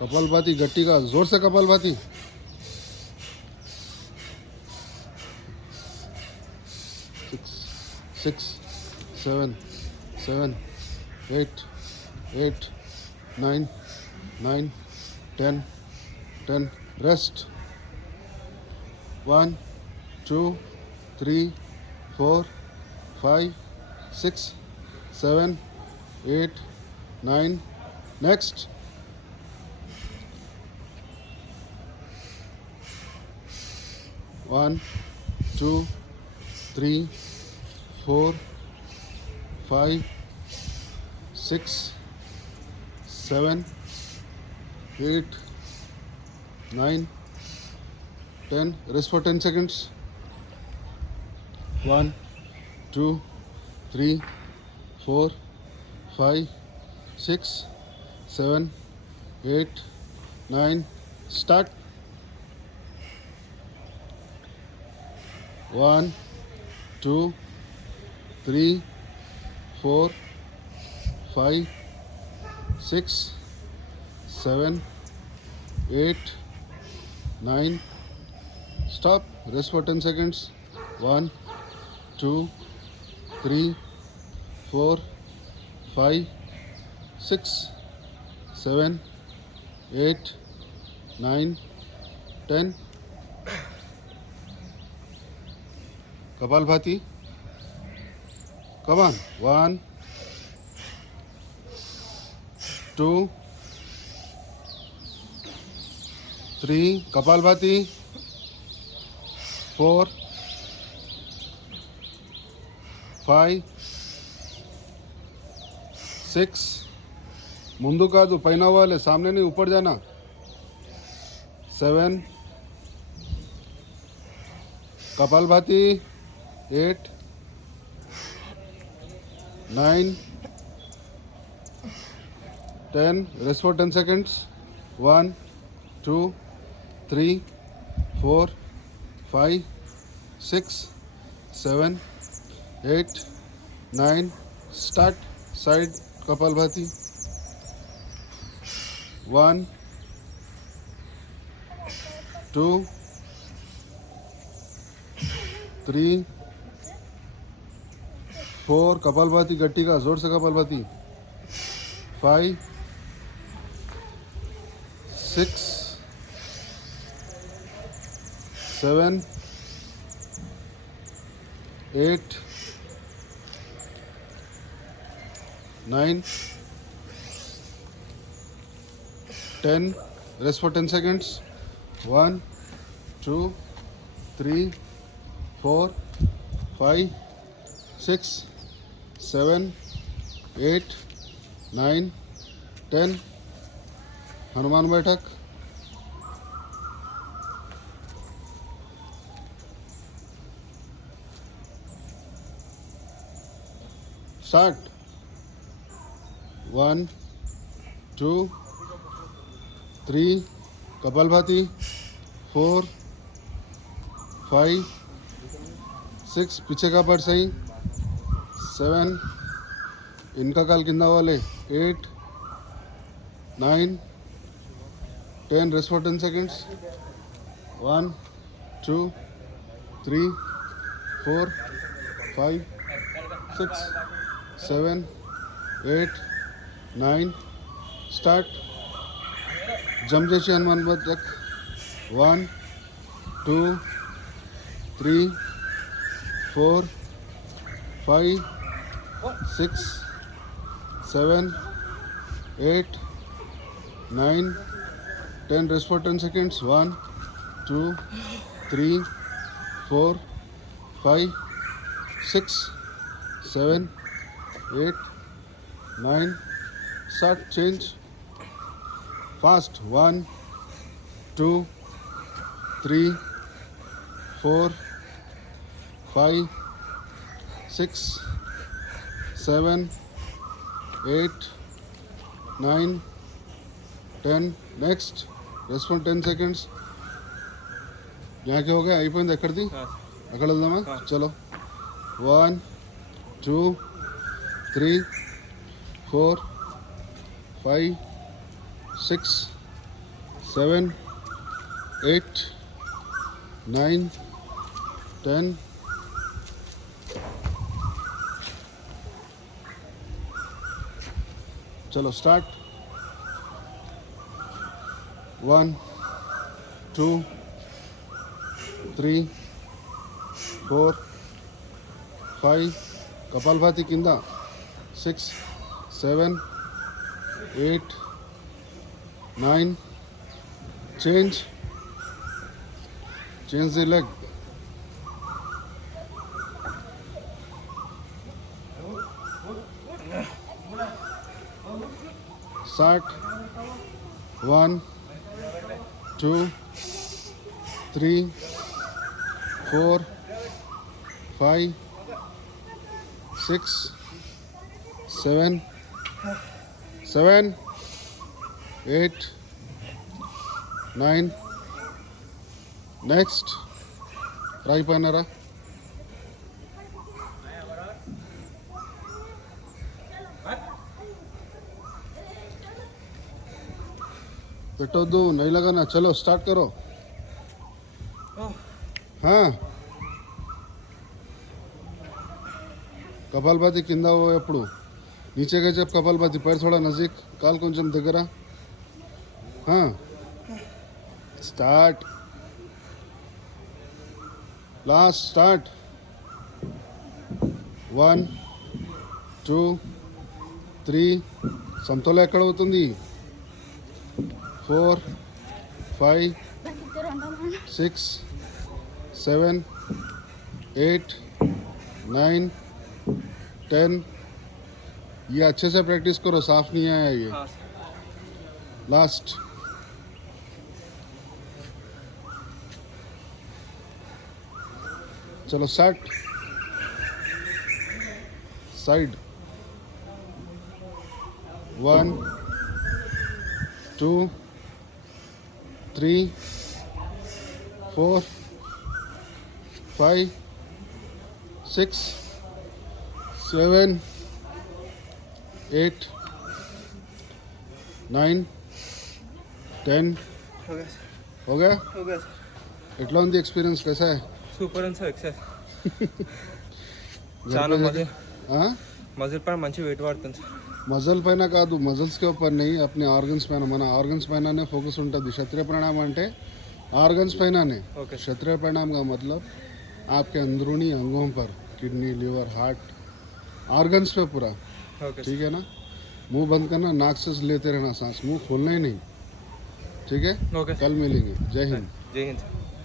कपालभाती गट्टी का जोर से kapalbhati. 6 7 7 8 8 9 9 10 10. Rest. 1 2 3 4 5 6 7 8 9. Next. 1 2 3 4 5 6 7 8 9 10. Rest for 10 seconds. 1 2 3 4 5 6 7 8 9. Start. 1 2 3 4 5 6 7 8 9. Stop. Rest for 10 seconds. 1 2 3 4 5 6 7 8 9 10. Kapalbhati. Come on. 1 2 3. Kapalbhati. 4 5 6. ముందు కాదు పైన అవ్వాలి, సామనే नहीं ऊपर जाना. 7 kapalbhati. 8 9 10. Rest for 10 seconds. 1 2 3 4 5 6 7 8 9. Start. Side Kapalbhati. 1 2 3 4. Kapalbhati गट्टी का जोर से kapalbhati. 5 6 7 8 9 10. Rest for 10 seconds. 1 2 3 4 5 6 7 8 9 10. Hanuman बैठक. स्टार्ट. 1 2 3 कपालभाति. 4 5 6. पीछे का पर सही. 7 इनका काल किंदा वाले. 8 9 10. Rest for 10 seconds. 1 2 3 4 5 6 7 8 9. Start. जम जैसे हनुमान बैठक. 1 2 3 4 5 6 7 8 9 10. Rest for 10 seconds. 1 2 3 4 5 6 7 8 9. Start. Change. Fast. 1 2 3 4 5 6 7 8 9 10. Next. Rest for 10 seconds. यहाँ क्या हो गया అయిపోయింది ఎక్కడిది అక్కడ వెళ్దామా చలో 1 2 3 4 5 6 7 8 9 10 चलो start 1 2 3 4 5 kapalbhati किंदा 6 7 8 9 change the leg start 1 2 3 4 5 6 7 8 9 next try పైనరా పెట్టొద్దు नहीं लगाना चलो स्टार्ट करो हाँ कपालभाति किंदा हो ఎప్పుడు नीचे के जब कपालभाति पैर थोड़ा नजदीक काल కొంచెం దగ్గర हाँ स्टार्ट लास्ट स्टार्ट 1 2 3 సమతల ఎక్కడ అవుతుంది 4 5 6 7 8 9 10 ये अच्छे से प्रैक्टिस करो साफ नहीं आया ये लास्ट चलो सेट साइड 1 2 3 4 5 6 7 8 9 10 हो गया ఎట్లా ఉంది ఎక్స్పీరియన్స్ कैसा है సూపర్ ఉంది సార్ ఎక్సర్సైజ్ చాలా మజిల్ పైన మంచి వెయిట్ పడుతుంది సార్ మజల్ పైన కాదు మజల్స్ के ऊपर नहीं अपने ఆర్గన్స్ పైన మన ఆర్గన్స్ పైననే ఫోకస్ ఉంటుంది క్షత్రియ ప్రాణాయాम అంటే ఆర్గన్స్ పైననే క్షత్రియ प्राणायाम का मतलब आपके अंदरूनी अंगों पर किडनी लीवर हार्ट ऑर्गन्स पे पूरा ठीक है ना मुंह बंद करना नाक से लेते रहना सांस मुंह खोलना ही नहीं ठीक है कल मिलेंगे जय हिंद जय हिंद